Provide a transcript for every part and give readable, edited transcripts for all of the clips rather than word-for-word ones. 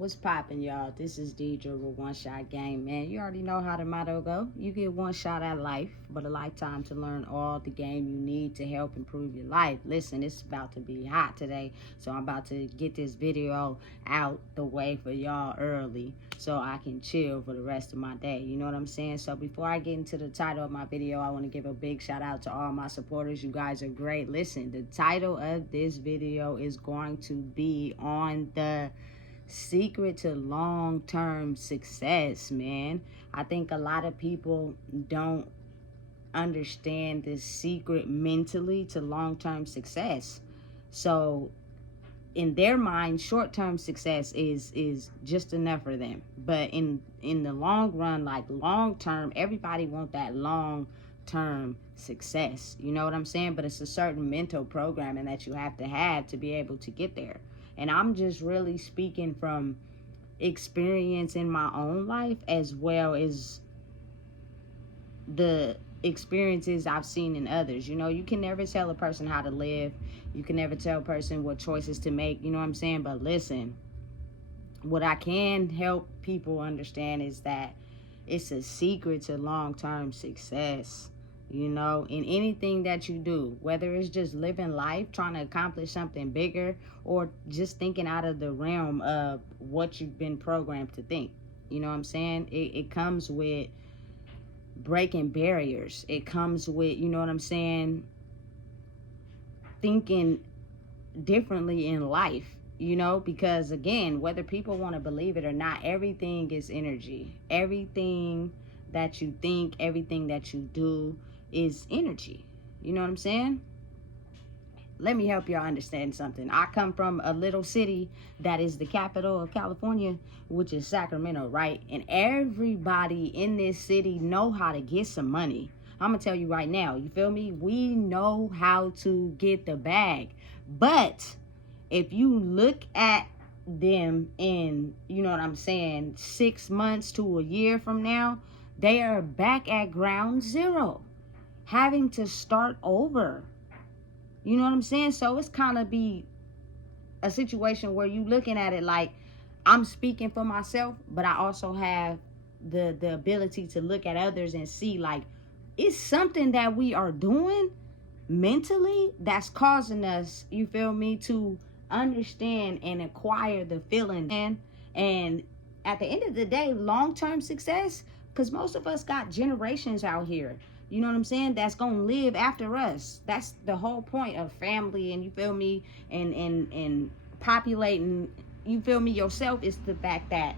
What's poppin', y'all? This is Deidre with One Shot Game, man. You already know how the motto go. You get one shot at life, but a lifetime to learn all the game you need to help improve your life. Listen, it's about to be hot today, so I'm about to get this video out the way for y'all early so I can chill for the rest of my day. You know what I'm saying? So before I get into the title of my video, I want to give a big shout out to all my supporters. You guys are great. Listen, the title of this video is going to be on the secret to long-term success, man. I think a lot of people don't understand the secret mentally to long-term success. So in their mind, short-term success is just enough for them. But in the long run, like long-term, everybody want that long-term success. You know what I'm saying? But it's a certain mental programming that you have to be able to get there. And I'm just really speaking from experience in my own life as well as the experiences I've seen in others. You know, you can never tell a person how to live. You can never tell a person what choices to make. You know what I'm saying? But listen, what I can help people understand is that it's a secret to long-term success. You know, in anything that you do, whether it's just living life, trying to accomplish something bigger, or just thinking out of the realm of what you've been programmed to think. You know what I'm saying? It comes with breaking barriers. It comes with, you know what I'm saying, thinking differently in life, you know, because again, whether people want to believe it or not, everything is energy. Everything that you think, everything that you do is energy. You know what I'm saying? Let me help y'all understand something. I come from a little city that is the capital of California, which is Sacramento, right? And everybody in this city know how to get some money. I'm gonna tell you right now, you feel me? We know how to get the bag. But if you look at them in, you know what I'm saying, 6 months to a year from now, they are back at ground zero, having to start over. You know what I'm saying? So it's kind of be a situation where you looking at it like, I'm speaking for myself, but I also have the ability to look at others and see like, it's something that we are doing mentally that's causing us, you feel me, to understand and acquire the feeling. And at the end of the day, long-term success, because most of us got generations out here, you know what I'm saying, that's gonna live after us. That's the whole point of family, and you feel me, and populating, you feel me, yourself, is the fact that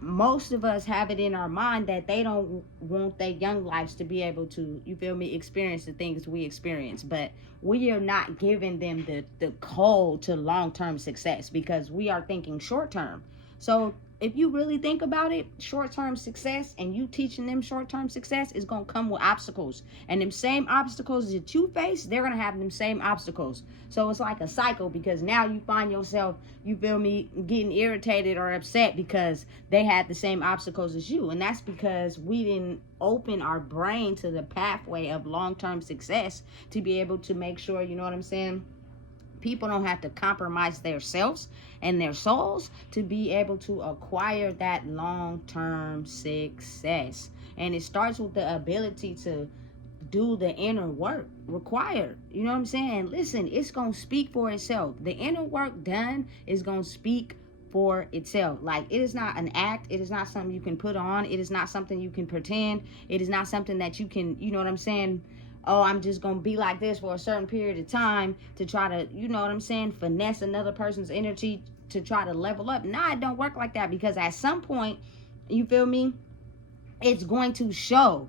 most of us have it in our mind that they don't want their young lives to be able to, you feel me, experience the things we experience. But we are not giving them the code to long-term success because we are thinking short-term. So if you really think about it, short-term success, and you teaching them short-term success, is going to come with obstacles. And them same obstacles that you face, they're going to have them same obstacles. So it's like a cycle, because now you find yourself, you feel me, getting irritated or upset because they had the same obstacles as you. And that's because we didn't open our brain to the pathway of long-term success to be able to make sure, you know what I'm saying, people don't have to compromise their selves and their souls to be able to acquire that long-term success. And it starts with the ability to do the inner work required. You know what I'm saying? Listen, it's going to speak for itself. The inner work done is going to speak for itself. Like, it is not an act. It is not something you can put on. It is not something you can pretend. It is not something that you can, you know what I'm saying, oh, I'm just going to be like this for a certain period of time to try to, you know what I'm saying, finesse another person's energy to try to level up. Nah, it don't work like that, because at some point, you feel me, it's going to show,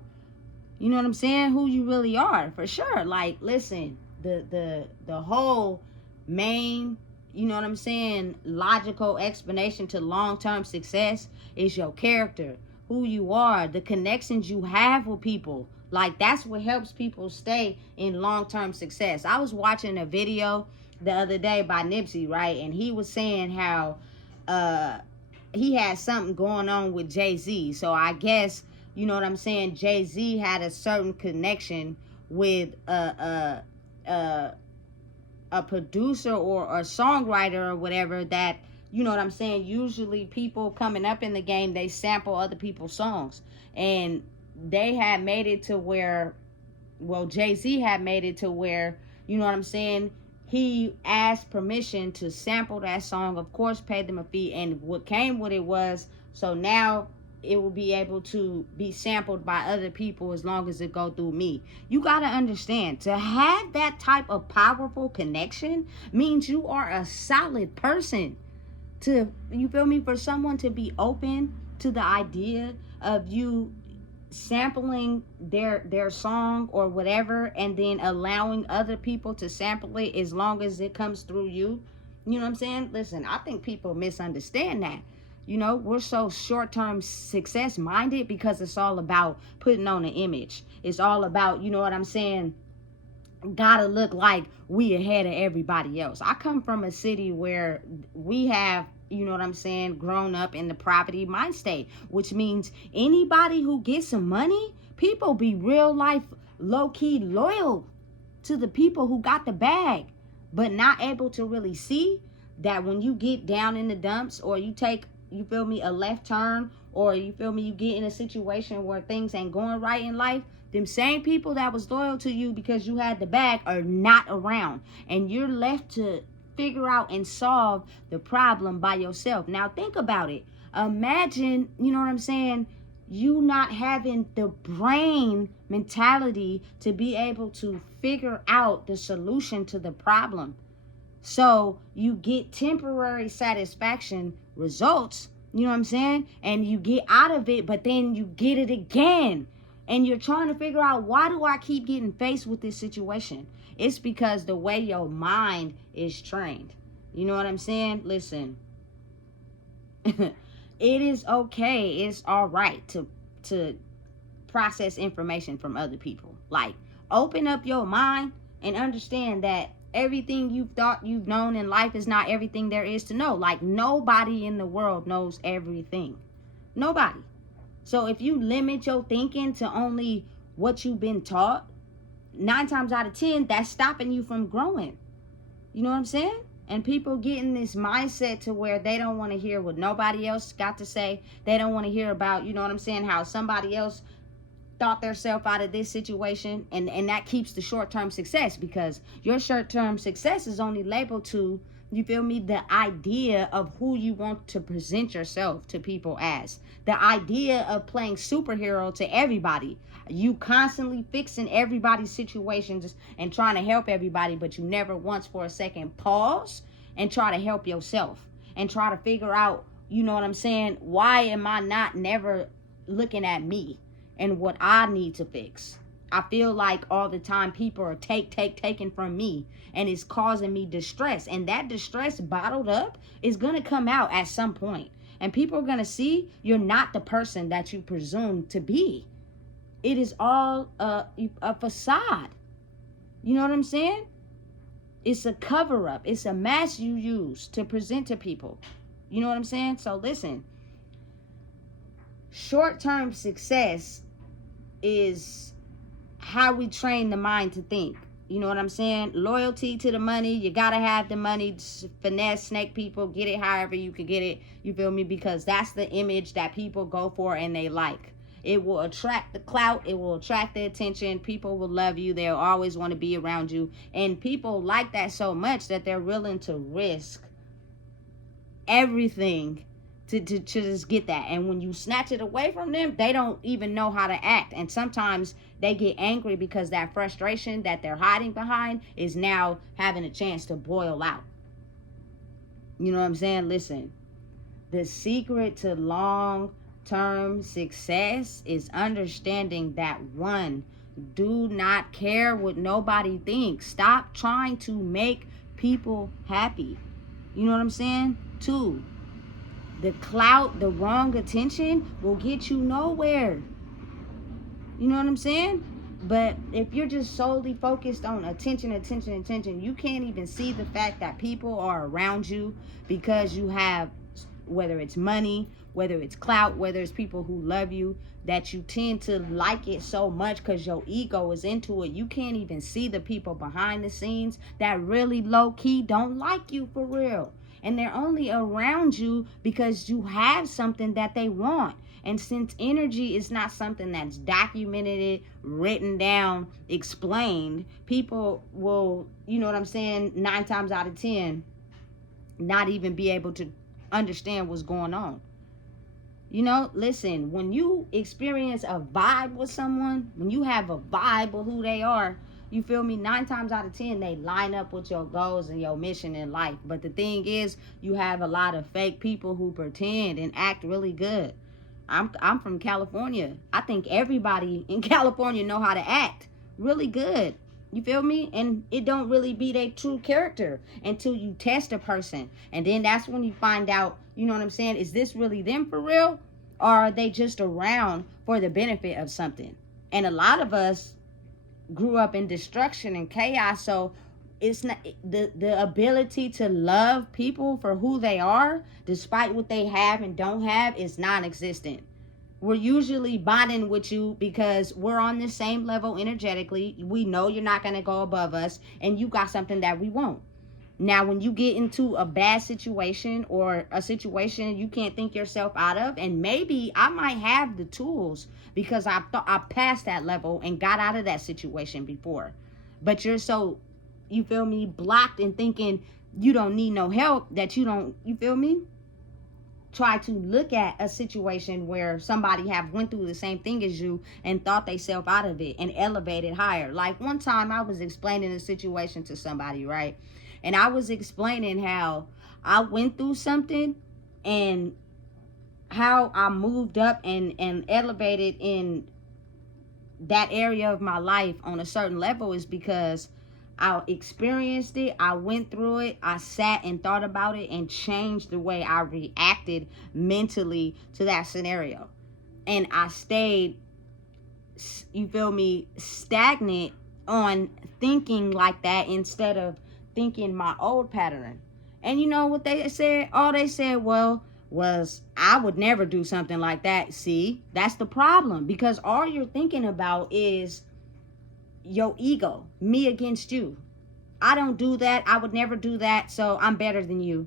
you know what I'm saying, who you really are, for sure. Like, listen, the whole main, you know what I'm saying, logical explanation to long-term success is your character, who you are, the connections you have with people. Like, that's what helps people stay in long-term success. I was watching a video the other day by Nipsey, right? And he was saying how he had something going on with Jay-Z. So I guess, you know what I'm saying, Jay-Z had a certain connection with a producer or a songwriter or whatever that You know what I'm saying? Usually people coming up in the game, they sample other people's songs. And they had made it to where, well, Jay-Z had made it to where, you know what I'm saying, he asked permission to sample that song, of course paid them a fee, and what came with it was, so now it will be able to be sampled by other people as long as it go through me. You got to understand, to have that type of powerful connection means you are a solid person. To, you feel me, for someone to be open to the idea of you sampling their song or whatever, and then allowing other people to sample it as long as it comes through you. You know what I'm saying? Listen, I think people misunderstand that. You know, we're so short-term success minded because it's all about putting on an image. It's all about, you know what I'm saying, gotta look like we ahead of everybody else. I come from a city where we have, you know what I'm saying, grown up in the poverty mind state, which means anybody who gets some money, people be real life low-key loyal to the people who got the bag, but not able to really see that when you get down in the dumps, or you take, you feel me, a left turn, or you feel me, you get in a situation where things ain't going right in life, them same people that was loyal to you because you had the bag are not around, and you're left to figure out and solve the problem by yourself. Now think about it. Imagine, you know what I'm saying, you not having the brain mentality to be able to figure out the solution to the problem. So you get temporary satisfaction results, you know what I'm saying, and you get out of it, but then you get it again. And you're trying to figure out, why do I keep getting faced with this situation? It's because the way your mind is trained. You know what I'm saying? Listen, it is okay. It's all right to process information from other people. Like, open up your mind and understand that everything you've thought you've known in life is not everything there is to know. Like, nobody in the world knows everything. Nobody. So if you limit your thinking to only what you've been taught, 9 times out of 10, that's stopping you from growing. You know what I'm saying? And people get in this mindset to where they don't want to hear what nobody else got to say. They don't want to hear about, you know what I'm saying, how somebody else thought themselves out of this situation. And that keeps the short-term success, because your short-term success is only labeled to, you feel me, the idea of who you want to present yourself to people as. The idea of playing superhero to everybody. You constantly fixing everybody's situations and trying to help everybody, but you never once for a second pause and try to help yourself and try to figure out, you know what I'm saying, why am I not never looking at me and what I need to fix? I feel like all the time people are taking from me, and it's causing me distress. And that distress bottled up is going to come out at some point. And people are going to see you're not the person that you presume to be. It is all a facade. You know what I'm saying? It's a cover up. It's a mask you use to present to people. You know what I'm saying? So listen, short-term success is how we train the mind to think. You know what I'm saying? Loyalty to the money. You gotta have the money. Finesse, snake people, get it however you can get it. You feel me? Because that's the image that people go for and they like. It will attract the clout. It will attract the attention. People will love you. They'll always want to be around you. And people like that so much that they're willing to risk everything to just get that. And when you snatch it away from them, they don't even know how to act. And sometimes they get angry because that frustration that they're hiding behind is now having a chance to boil out. You know what I'm saying? Listen, the secret to long-term success is understanding that, one, do not care what nobody thinks. Stop trying to make people happy. You know what I'm saying? 2, the clout, the wrong attention will get you nowhere. You know what I'm saying? But if you're just solely focused on attention, you can't even see the fact that people are around you because you have, whether it's money, whether it's clout, whether it's people who love you, that you tend to like it so much because your ego is into it. You can't even see the people behind the scenes that really low-key don't like you for real. And they're only around you because you have something that they want. And since energy is not something that's documented, written down, explained, people will, you know what I'm saying, 9 times out of 10, not even be able to understand what's going on. You know, listen, when you experience a vibe with someone, when you have a vibe of who they are, you feel me? 9 times out of 10, they line up with your goals and your mission in life. But the thing is, you have a lot of fake people who pretend and act really good. I'm from California. I think everybody in California know how to act really good. You feel me? And it don't really be their true character until you test a person. And then that's when you find out, you know what I'm saying? Is this really them for real? Or are they just around for the benefit of something? And a lot of us grew up in destruction and chaos. So it's not the ability to love people for who they are, despite what they have and don't have, is non-existent. We're usually bonding with you because we're on the same level energetically. We know you're not going to go above us, and you got something that we want. Now, when you get into a bad situation or a situation you can't think yourself out of, and maybe I might have the tools because I passed that level and got out of that situation before, but you're so, you feel me, blocked and thinking you don't need no help, that you feel me, try to look at a situation where somebody have went through the same thing as you and thought they self out of it and elevated higher. Like one time I was explaining a situation to somebody, right? And I was explaining how I went through something and how I moved up and elevated in that area of my life on a certain level is because I experienced it, I went through it, I sat and thought about it and changed the way I reacted mentally to that scenario. And I stayed, you feel me, stagnant on thinking like that instead of thinking my old pattern. And you know what they said? All they said, well, was I would never do something like that. See, that's the problem, because all you're thinking about is your ego, me against you. I don't do that. I would never do that. So I'm better than you.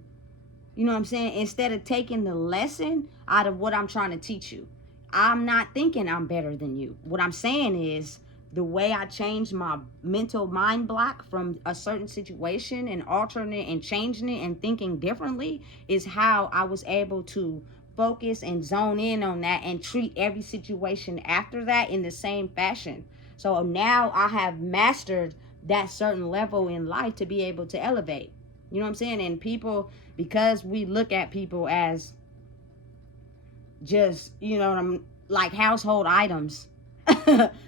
You know what I'm saying? Instead of taking the lesson out of what I'm trying to teach you. I'm not thinking I'm better than you. What I'm saying is the way I changed my mental mind block from a certain situation and altering it and changing it and thinking differently is how I was able to focus and zone in on that and treat every situation after that in the same fashion. So now I have mastered that certain level in life to be able to elevate. You know what I'm saying? And people, because we look at people as just, you know, like household items,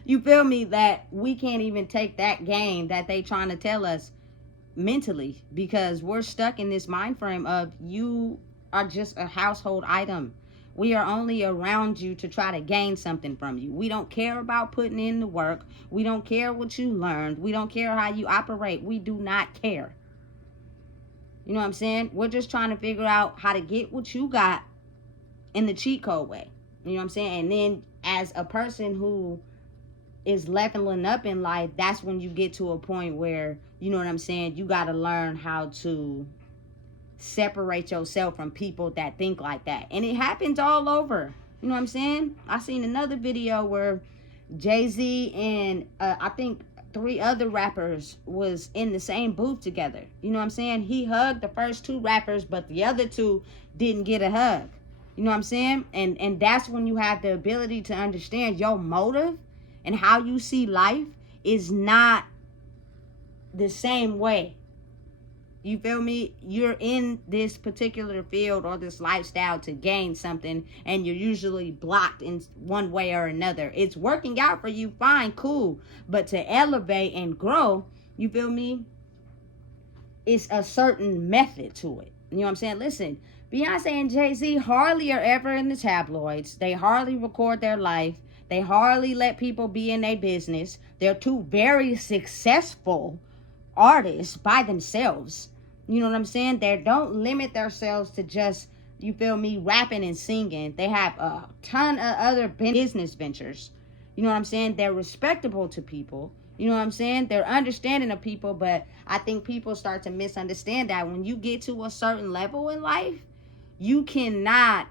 you feel me, that we can't even take that game that they trying to tell us mentally, because we're stuck in this mind frame of you are just a household item. We are only around you to try to gain something from you. We don't care about putting in the work. We don't care what you learned. We don't care how you operate. We do not care. You know what I'm saying? We're just trying to figure out how to get what you got in the cheat code way. You know what I'm saying? And then as a person who is leveling up in life, that's when you get to a point where, you know what I'm saying, you got to learn how to separate yourself from people that think like that. And it happens all over. You know what I'm saying? I seen another video where Jay-Z and I think 3 other rappers was in the same booth together. You know what I'm saying? He hugged the first 2 rappers, but the other 2 didn't get a hug. You know what I'm saying? And that's when you have the ability to understand your motive and how you see life is not the same way. You feel me? You're in this particular field or this lifestyle to gain something, and you're usually blocked in one way or another. It's working out for you, fine, cool. But to elevate and grow, you feel me, it's a certain method to it. You know what I'm saying? Listen, Beyonce and Jay-Z hardly are ever in the tabloids. They hardly record their life. They hardly let people be in their business. They're 2 very successful artists by themselves. You know what I'm saying? They don't limit themselves to just, you feel me, rapping and singing. They have a ton of other business ventures. You know what I'm saying? They're respectable to people. You know what I'm saying? They're understanding of people, but I think people start to misunderstand that when you get to a certain level in life, you cannot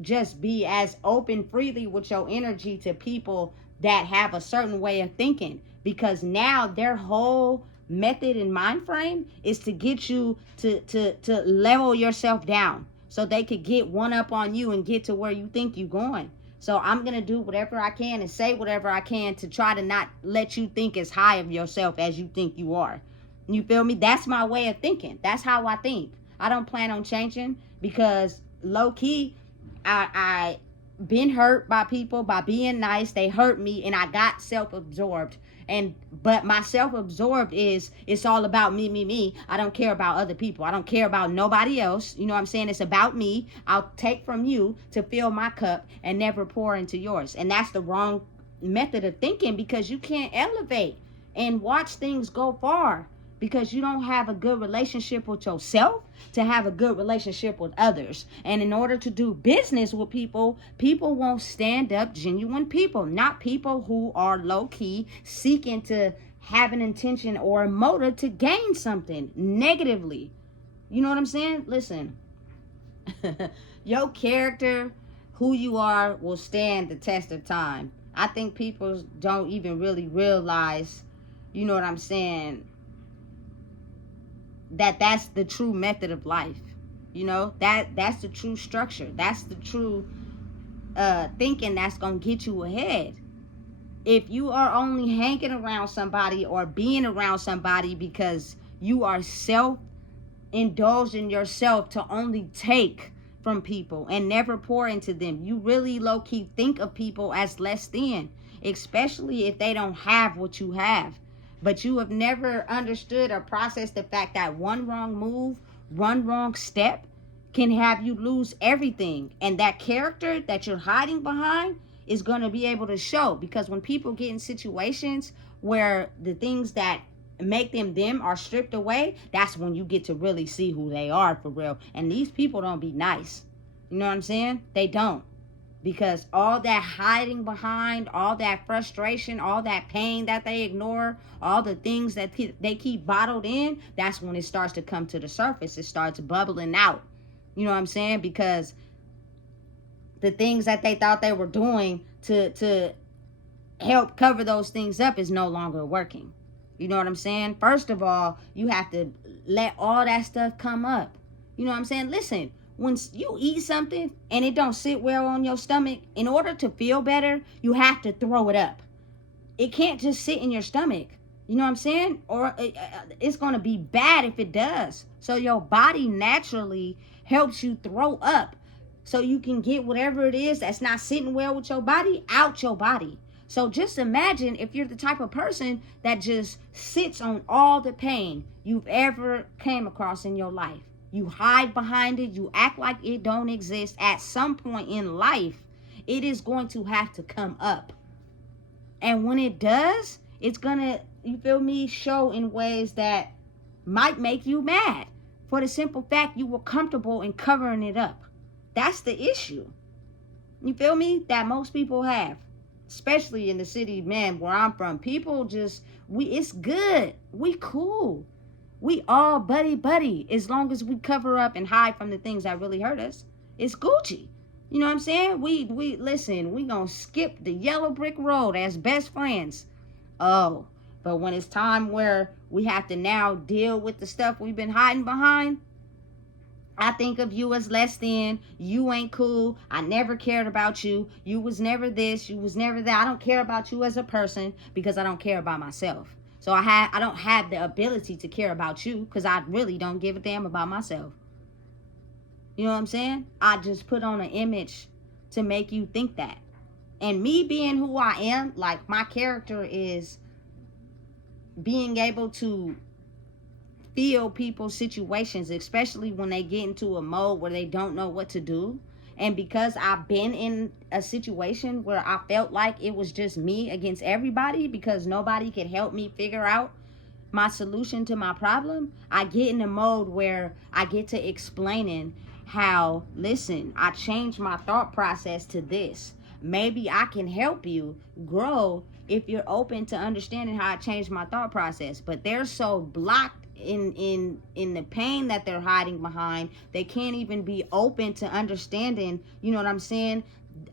just be as open freely with your energy to people that have a certain way of thinking, because now their whole method and mind frame is to get you to level yourself down so they could get one up on you and get to where you think you're going. So I'm gonna do whatever I can and say whatever I can to try to not let you think as high of yourself as you think you are. You feel me? That's my way of thinking. That's how I think. I don't plan on changing, because low key, I been hurt by people by being nice. They hurt me and I got self-absorbed. And but my self-absorbed is, it's all about me, me, me. I don't care about other people. I don't care about nobody else. You know what I'm saying? It's about me. I'll take from you to fill my cup and never pour into yours. And that's the wrong method of thinking, because you can't elevate and watch things go far, because you don't have a good relationship with yourself to have a good relationship with others. And in order to do business with people, people won't stand up, genuine people, not people who are low-key seeking to have an intention or a motive to gain something negatively. You know what I'm saying? Listen, your character, who you are, will stand the test of time. I think people don't even really realize, you know what I'm saying, that's the true method of life. You know, that's the true structure. That's the true thinking that's gonna get you ahead. If you are only hanging around somebody or being around somebody because you are indulging yourself to only take from people and never pour into them, you really low-key think of people as less than, especially if they don't have what you have. But you have never understood or processed the fact that one wrong move, one wrong step can have you lose everything. And that character that you're hiding behind is going to be able to show. Because when people get in situations where the things that make them are stripped away, that's when you get to really see who they are for real. And these people don't be nice. You know what I'm saying? They don't. Because all that hiding behind, all that frustration, all that pain that they ignore, all the things that they keep bottled in, that's when it starts to come to the surface. It starts bubbling out. You know what I'm saying? Because the things that they thought they were doing to help cover those things up is no longer working. You know what I'm saying? First of all, you have to let all that stuff come up. You know what I'm saying? Listen. When you eat something and it don't sit well on your stomach, in order to feel better, you have to throw it up. It can't just sit in your stomach. You know what I'm saying? Or it's going to be bad if it does. So your body naturally helps you throw up so you can get whatever it is that's not sitting well with your body out your body. So just imagine if you're the type of person that just sits on all the pain you've ever came across in your life. You hide behind it. You act like it don't exist. At some point in life, it is going to have to come up. And when it does, it's going to, you feel me, show in ways that might make you mad. For the simple fact you were comfortable in covering it up. That's the issue. You feel me? That most people have. Especially in the city, man, where I'm from. People just, it's good. We cool. We all buddy as long as we cover up and hide from the things that really hurt us. It's Gucci. You know what I'm saying? We listen, we gonna skip the yellow brick road as best friends. Oh, but when it's time where we have to now deal with the stuff we've been hiding behind, I think of you as less than. You ain't cool. I never cared about you. You was never this. You was never that. I don't care about you as a person because I don't care about myself. So I don't have the ability to care about you because I really don't give a damn about myself. You know what I'm saying? I just put on an image to make you think that. And me being who I am, like my character is being able to feel people's situations, especially when they get into a mode where they don't know what to do. And because I've been in a situation where I felt like it was just me against everybody because nobody could help me figure out my solution to my problem, I get in a mode where I get to explaining how, listen, I changed my thought process to this. Maybe I can help you grow if you're open to understanding how I changed my thought process. But they're so blocked in the pain that they're hiding behind, they can't even be open to understanding, you know what I'm saying?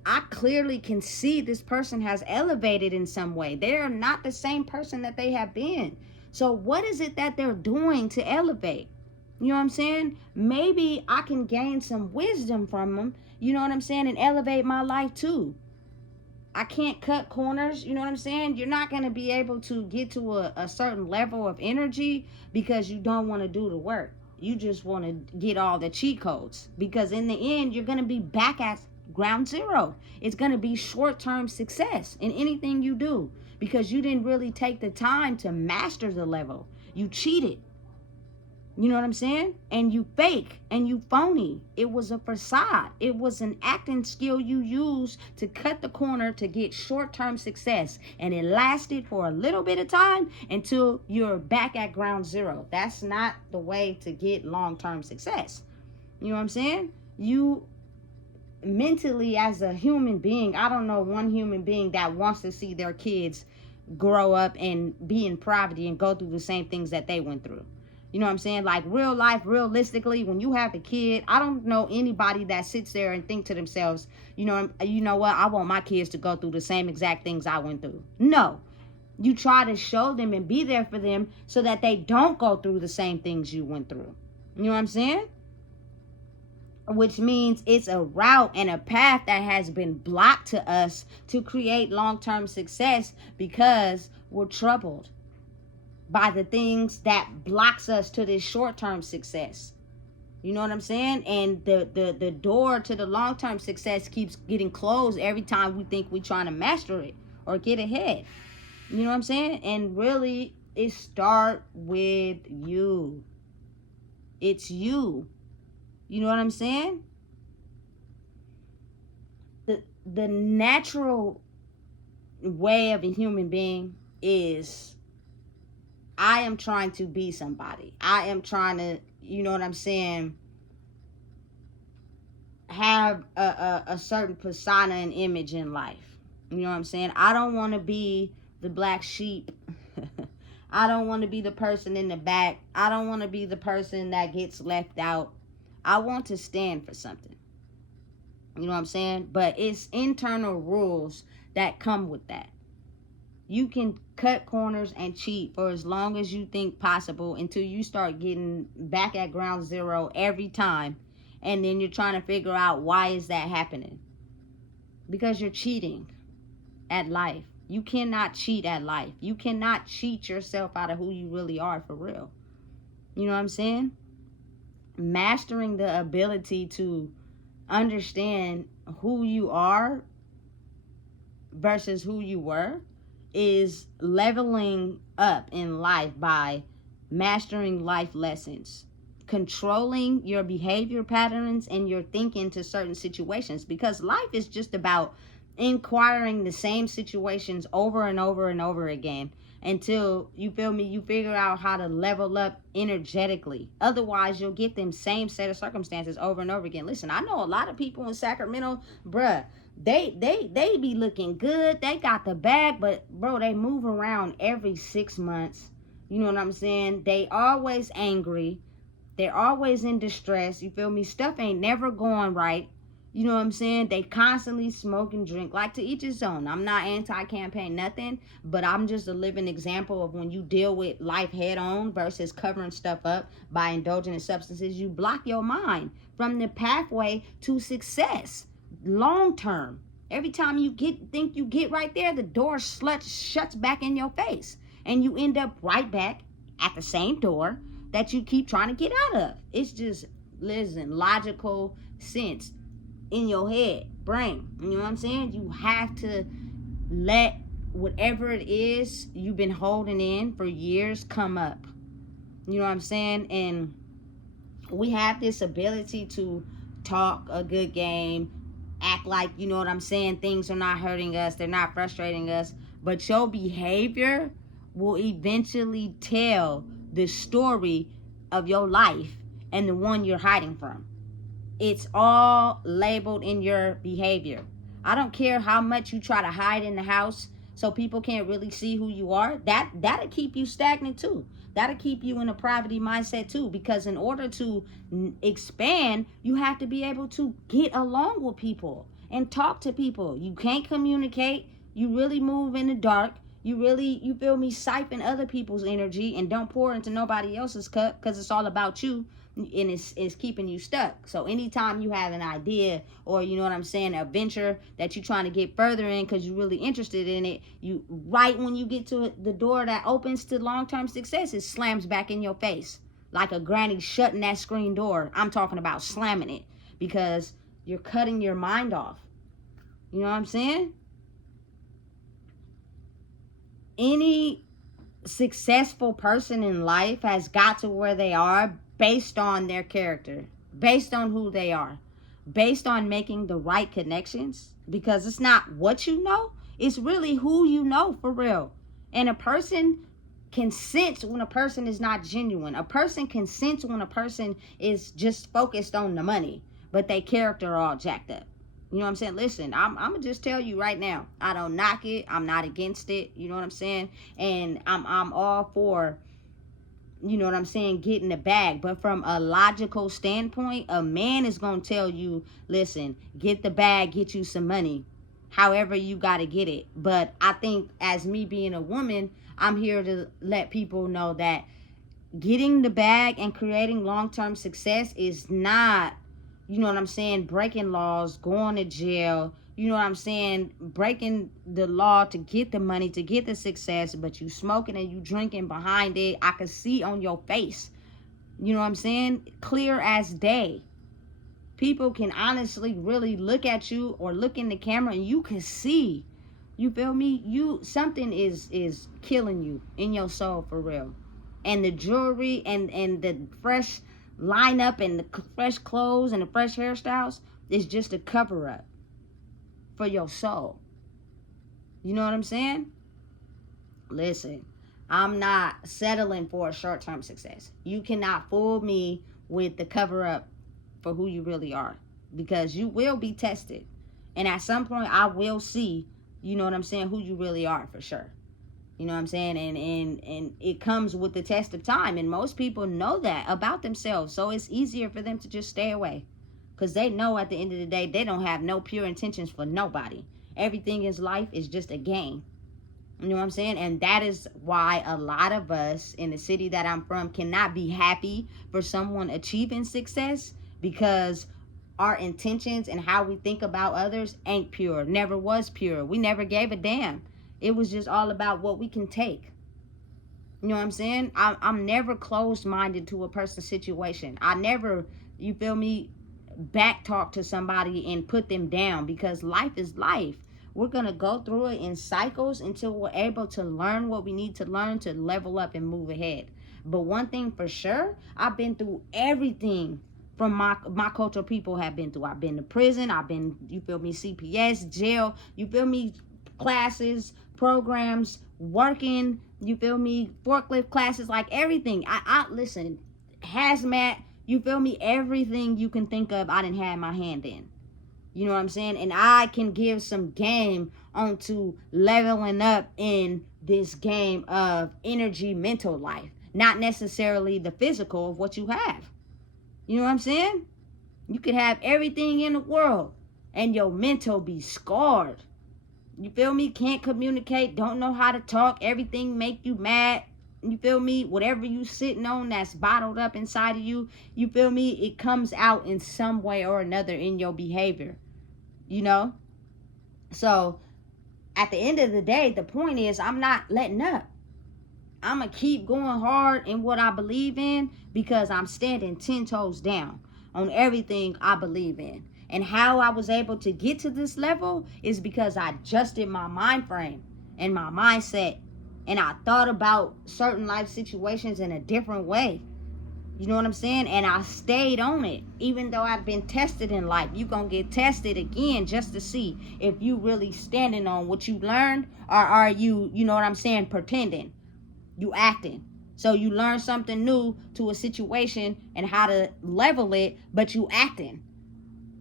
I clearly can see this person has elevated in some way. They're not the same person that they have been. So what is it that they're doing to elevate? You know what I'm saying? Maybe I can gain some wisdom from them, you know what I'm saying, and elevate my life too. I can't cut corners, you know what I'm saying? You're not going to be able to get to a certain level of energy because you don't want to do the work. You just want to get all the cheat codes, because in the end, you're going to be back at ground zero. It's going to be short-term success in anything you do because you didn't really take the time to master the level. You cheated. You know what I'm saying? And you fake and you phony. It was a facade. It was an acting skill you used to cut the corner to get short-term success. And it lasted for a little bit of time until you're back at ground zero. That's not the way to get long-term success. You know what I'm saying? You mentally, as a human being, I don't know one human being that wants to see their kids grow up and be in poverty and go through the same things that they went through. You know what I'm saying? Like real life, realistically, when you have a kid, I don't know anybody that sits there and think to themselves, you know what? I want my kids to go through the same exact things I went through. No. You try to show them and be there for them so that they don't go through the same things you went through. You know what I'm saying? Which means it's a route and a path that has been blocked to us to create long-term success because we're troubled by the things that blocks us to this short-term success. You know what I'm saying? And the door to the long-term success keeps getting closed every time we think we're trying to master it or get ahead. You know what I'm saying? And really, it starts with you. It's you. You know what I'm saying? The natural way of a human being is, I am trying to be somebody. I am trying to, you know what I'm saying, have a certain persona and image in life. You know what I'm saying? I don't want to be the black sheep. I don't want to be the person in the back. I don't want to be the person that gets left out. I want to stand for something. You know what I'm saying? But it's internal rules that come with that. You can cut corners and cheat for as long as you think possible until you start getting back at ground zero every time. And then you're trying to figure out, why is that happening? Because you're cheating at life. You cannot cheat at life. You cannot cheat yourself out of who you really are for real. You know what I'm saying? Mastering the ability to understand who you are versus who you were is leveling up in life by mastering life lessons, controlling your behavior patterns and your thinking to certain situations, because life is just about inquiring the same situations over and over and over again until, you feel me, you figure out how to level up energetically. Otherwise, you'll get them same set of circumstances over and over again. Listen, I know a lot of people in Sacramento, bruh, they be looking good. They got the bag, but bro, they move around every 6 months. You know what I'm saying? They always angry. They're always in distress. You feel me? Stuff ain't never going right. You know what I'm saying? They constantly smoke and drink. Like, to each his own. I'm not anti-campaign, nothing. But I'm just a living example of when you deal with life head on versus covering stuff up by indulging in substances, you block your mind from the pathway to success. Long term. Every time you think you get right there, the door shuts back in your face. And you end up right back at the same door that you keep trying to get out of. It's just, listen, logical sense in your head, brain. You know what I'm saying? You have to let whatever it is you've been holding in for years come up. You know what I'm saying? And we have this ability to talk a good game, act like, you know what I'm saying, things are not hurting us, they're not frustrating us, but your behavior will eventually tell the story of your life and the one you're hiding from. It's all labeled in your behavior. I don't care how much you try to hide in the house, so people can't really see who you are, that'll keep you stagnant too. That'll keep you in a poverty mindset too, because in order to expand, you have to be able to get along with people and talk to people. You can't communicate. You really move in the dark. You really, you feel me, siphon other people's energy and don't pour into nobody else's cup, because it's all about you, and it's keeping you stuck. So anytime you have an idea, or you know what I'm saying, a venture that you're trying to get further in because you're really interested in it, you, right when you get to the door that opens to long-term success, it slams back in your face like a granny shutting that screen door. I'm talking about slamming it, because you're cutting your mind off. You know what I'm saying? Any successful person in life has got to where they are based on their character, based on who they are, based on making the right connections, because it's not what you know, it's really who you know for real. And a person can sense when a person is not genuine. A person can sense when a person is just focused on the money, but their character all jacked up. You know what I'm saying? Listen, I'm gonna just tell you right now, I don't knock it. I'm not against it. You know what I'm saying? And I'm all for, you know what I'm saying, getting the bag. But from a logical standpoint, a man is gonna tell you, listen, get the bag, get you some money, however you gotta get it. But I think, as me being a woman, I'm here to let people know that getting the bag and creating long-term success is not, you know what I'm saying, breaking laws, going to jail, you know what I'm saying, breaking the law to get the money, to get the success, but you smoking and you drinking behind it. I can see on your face, you know what I'm saying, clear as day. People can honestly really look at you or look in the camera and you can see, you feel me, you, something is killing you in your soul for real. And the jewelry and the fresh lineup and the fresh clothes and the fresh hairstyles is just a cover up for your soul. You know what I'm saying? Listen, I'm not settling for a short-term success. You cannot fool me with the cover up for who you really are, because you will be tested. And at some point I will see, you know what I'm saying, who you really are for sure. You know what I'm saying? And it comes with the test of time. And most people know that about themselves. So it's easier for them to just stay away, because they know at the end of the day, they don't have no pure intentions for nobody. Everything in life is just a game. You know what I'm saying? And that is why a lot of us in the city that I'm from cannot be happy for someone achieving success, because our intentions and how we think about others ain't pure. Never was pure. We never gave a damn. It was just all about what we can take. You know what I'm saying? I'm never closed-minded to a person's situation. I never, you feel me, back talk to somebody and put them down, because life is life. We're going to go through it in cycles until we're able to learn what we need to learn to level up and move ahead. But one thing for sure, I've been through everything from my cultural people have been through. I've been to prison. I've been, you feel me, CPS, jail, you feel me, classes, programs, working, you feel me, forklift classes, like everything. I listen, hazmat, you feel me, everything you can think of, I didn't have my hand in. You know what I'm saying? And I can give some game onto leveling up in this game of energy, mental life, not necessarily the physical of what you have. You know what I'm saying? You could have everything in the world and your mental be scarred. You feel me? Can't communicate, don't know how to talk, everything make you mad. You feel me? Whatever you sitting on that's bottled up inside of you, you feel me? It comes out in some way or another in your behavior, you know? So at the end of the day, the point is, I'm not letting up. I'm going to keep going hard in what I believe in, because I'm standing 10 toes down on everything I believe in. And how I was able to get to this level is because I adjusted my mind frame and my mindset. And I thought about certain life situations in a different way. You know what I'm saying? And I stayed on it. Even though I've been tested in life, you're going to get tested again just to see if you really standing on what you learned, or are you, you know what I'm saying, pretending. You acting. So you learn something new to a situation and how to level it, but you acting.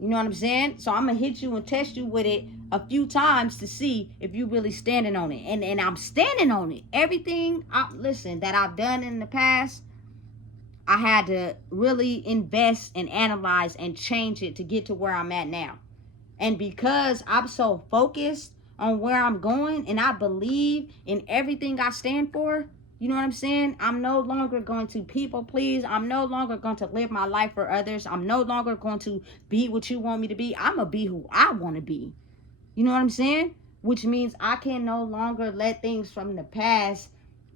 You know what I'm saying? So I'm going to hit you and test you with it a few times to see if you really standing on it. And I'm standing on it. Everything, listen, that I've done in the past, I had to really invest and analyze and change it to get to where I'm at now. And because I'm so focused on where I'm going and I believe in everything I stand for, you know what I'm saying? I'm no longer going to people please. I'm no longer going to live my life for others. I'm no longer going to be what you want me to be. I'm going to be who I want to be. You know what I'm saying? Which means I can no longer let things from the past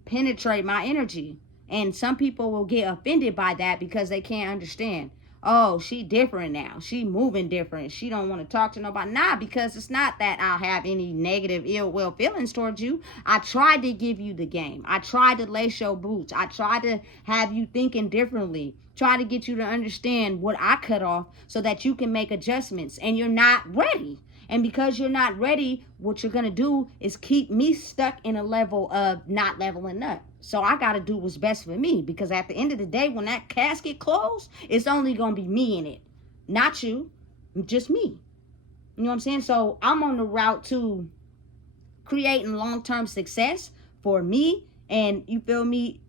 penetrate my energy. And some people will get offended by that because they can't understand. Oh, she different now. She moving different. She don't want to talk to nobody. Nah, because it's not that I have any negative ill will feelings towards you. I tried to give you the game. I tried to lace your boots. I tried to have you thinking differently. Try to get you to understand what I cut off so that you can make adjustments. And you're not ready. And because you're not ready, what you're going to do is keep me stuck in a level of not leveling up. So I got to do what's best for me, because at the end of the day, when that casket closed, it's only going to be me in it. Not you, just me. You know what I'm saying? So I'm on the route to creating long-term success for me and, you feel me,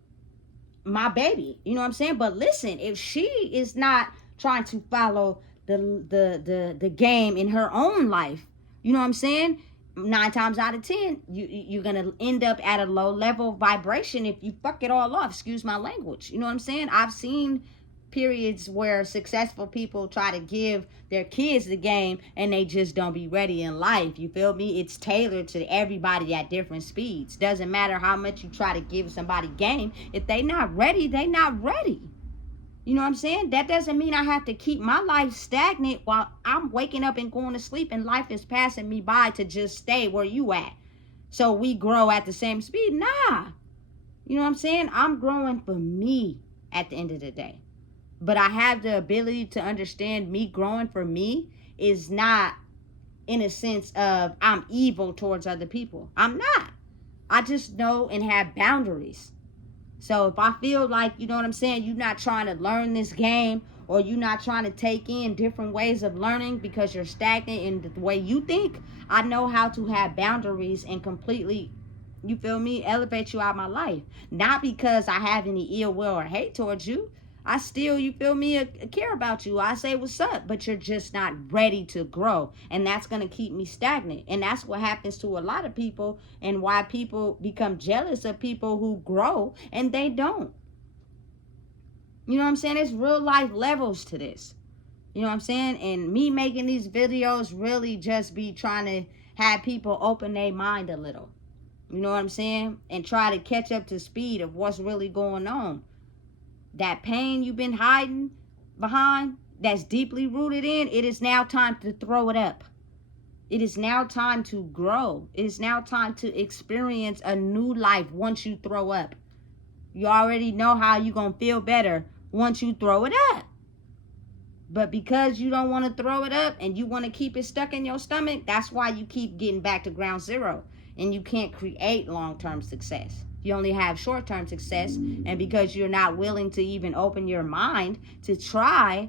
my baby. You know what I'm saying? But listen, if she is not trying to follow the game in her own life, you know what I'm saying, 9 times out of 10 you're gonna end up at a low level vibration if you fuck it all off. Excuse my language. You know what I'm saying? I've seen periods where successful people try to give their kids the game and they just don't be ready in life. You feel me? It's tailored to everybody at different speeds. Doesn't matter how much you try to give somebody game. If they not ready, they not ready. You know what I'm saying? That doesn't mean I have to keep my life stagnant while I'm waking up and going to sleep and life is passing me by to just stay where you at. So we grow at the same speed. Nah. You know what I'm saying? I'm growing for me at the end of the day. But I have the ability to understand me growing for me is not in a sense of I'm evil towards other people. I'm not. I just know and have boundaries. So if I feel like, you know what I'm saying, you're not trying to learn this game, or you're not trying to take in different ways of learning because you're stagnant in the way you think, I know how to have boundaries and completely, you feel me, elevate you out of my life. Not because I have any ill will or hate towards you. I still, you feel me, care about you. I say what's up, but you're just not ready to grow. And that's going to keep me stagnant. And that's what happens to a lot of people, and why people become jealous of people who grow and they don't. You know what I'm saying? There's real life levels to this. You know what I'm saying? And me making these videos really just be trying to have people open their mind a little. You know what I'm saying? And try to catch up to speed of what's really going on. That pain you've been hiding behind, that's deeply rooted in, it is now time to throw it up. It is now time to grow. It is now time to experience a new life once you throw up. You already know how you're going to feel better once you throw it up. But because you don't want to throw it up and you want to keep it stuck in your stomach, that's why you keep getting back to ground zero. And you can't create long-term success. You only have short-term success. And because you're not willing to even open your mind to try,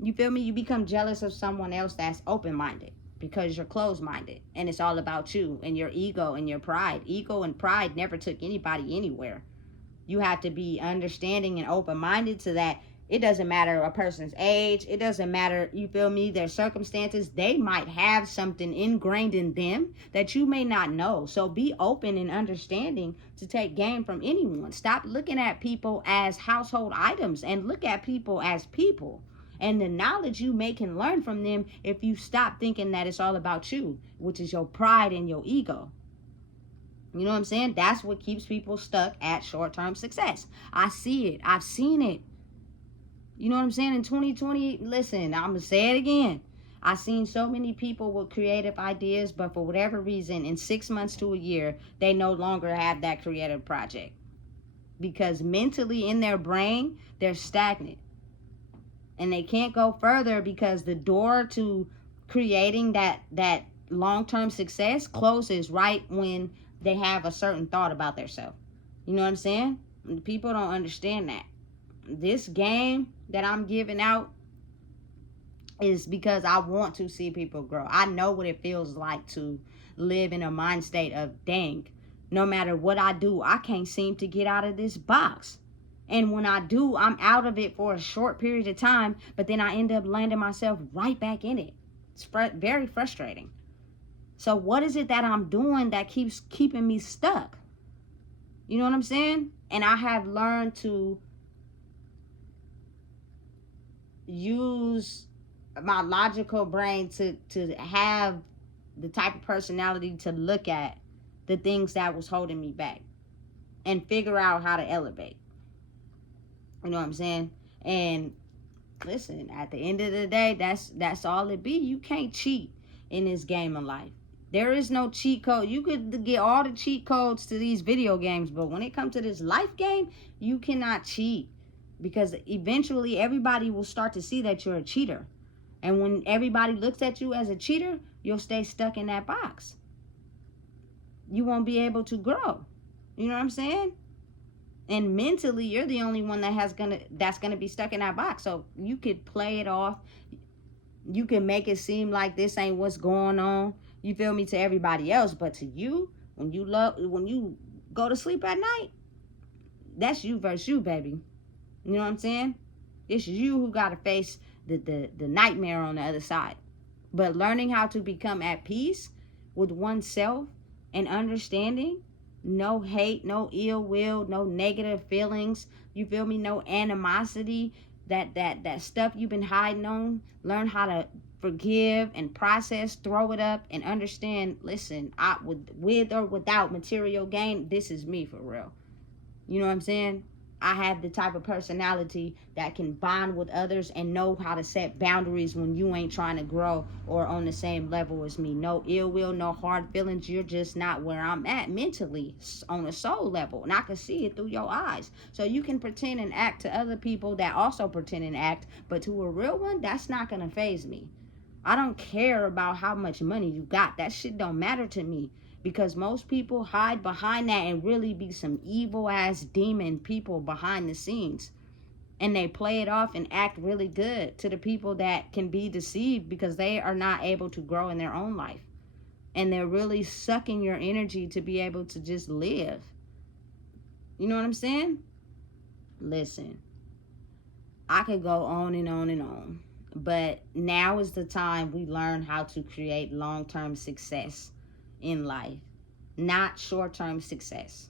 you feel me? You become jealous of someone else that's open-minded because you're closed-minded. And it's all about you and your ego and your pride. Ego and pride never took anybody anywhere. You have to be understanding and open-minded to that. It doesn't matter a person's age. It doesn't matter, you feel me, their circumstances. They might have something ingrained in them that you may not know. So be open and understanding to take game from anyone. Stop looking at people as household items and look at people as people. And the knowledge you may can learn from them if you stop thinking that it's all about you, which is your pride and your ego. You know what I'm saying? That's what keeps people stuck at short-term success. I see it. I've seen it. You know what I'm saying? In 2020, listen, I'm going to say it again. I've seen so many people with creative ideas, but for whatever reason, in 6 months to a year, they no longer have that creative project. Because mentally in their brain, they're stagnant. And they can't go further because the door to creating that long-term success closes right when they have a certain thought about themselves. You know what I'm saying? People don't understand that. This game that I'm giving out is because I want to see people grow. I know what it feels like to live in a mind state of, dang, no matter what I do, I can't seem to get out of this box. And when I do, I'm out of it for a short period of time, but then I end up landing myself right back in it. It's very frustrating. So what is it that I'm doing that keeps keeping me stuck? You know what I'm saying? And I have learned to use my logical brain to have the type of personality to look at the things that was holding me back and figure out how to elevate. You know what I'm saying? And listen, at the end of the day, that's all it be. You can't cheat in this game of life. There is no cheat code. You could get all the cheat codes to these video games, but when it comes to this life game, you cannot cheat, because eventually everybody will start to see that you're a cheater. And when everybody looks at you as a cheater, you'll stay stuck in that box. You won't be able to grow. You know what I'm saying? And mentally, you're the only one that's gonna be stuck in that box. So you could play it off. You can make it seem like this ain't what's going on. You feel me, to everybody else, but to you, when you go to sleep at night, that's you versus you, baby. You know what I'm saying? It's you who gotta face the nightmare on the other side. But learning how to become at peace with oneself and understanding, no hate, no ill will, no negative feelings, you feel me, no animosity, that stuff you've been hiding on. Learn how to forgive and process, throw it up, and understand, listen, with or without material gain, this is me for real. You know what I'm saying? I have the type of personality that can bond with others and know how to set boundaries when you ain't trying to grow or on the same level as me. No ill will, no hard feelings. You're just not where I'm at mentally, on a soul level. And I can see it through your eyes. So you can pretend and act to other people that also pretend and act, but to a real one, that's not going to faze me. I don't care about how much money you got. That shit don't matter to me. Because most people hide behind that and really be some evil ass demon people behind the scenes. And they play it off and act really good to the people that can be deceived because they are not able to grow in their own life. And they're really sucking your energy to be able to just live. You know what I'm saying? Listen, I could go on and on and on. But now is the time we learn how to create long-term success in life, not short-term success.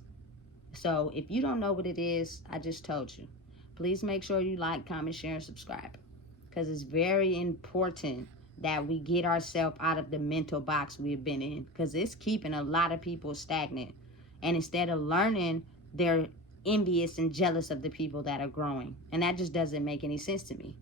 So if you don't know what it is, I just told you. Please make sure you like, comment, share, and subscribe, because it's very important that we get ourselves out of the mental box we've been in, because it's keeping a lot of people stagnant. And instead of learning, they're envious and jealous of the people that are growing. And that just doesn't make any sense to me.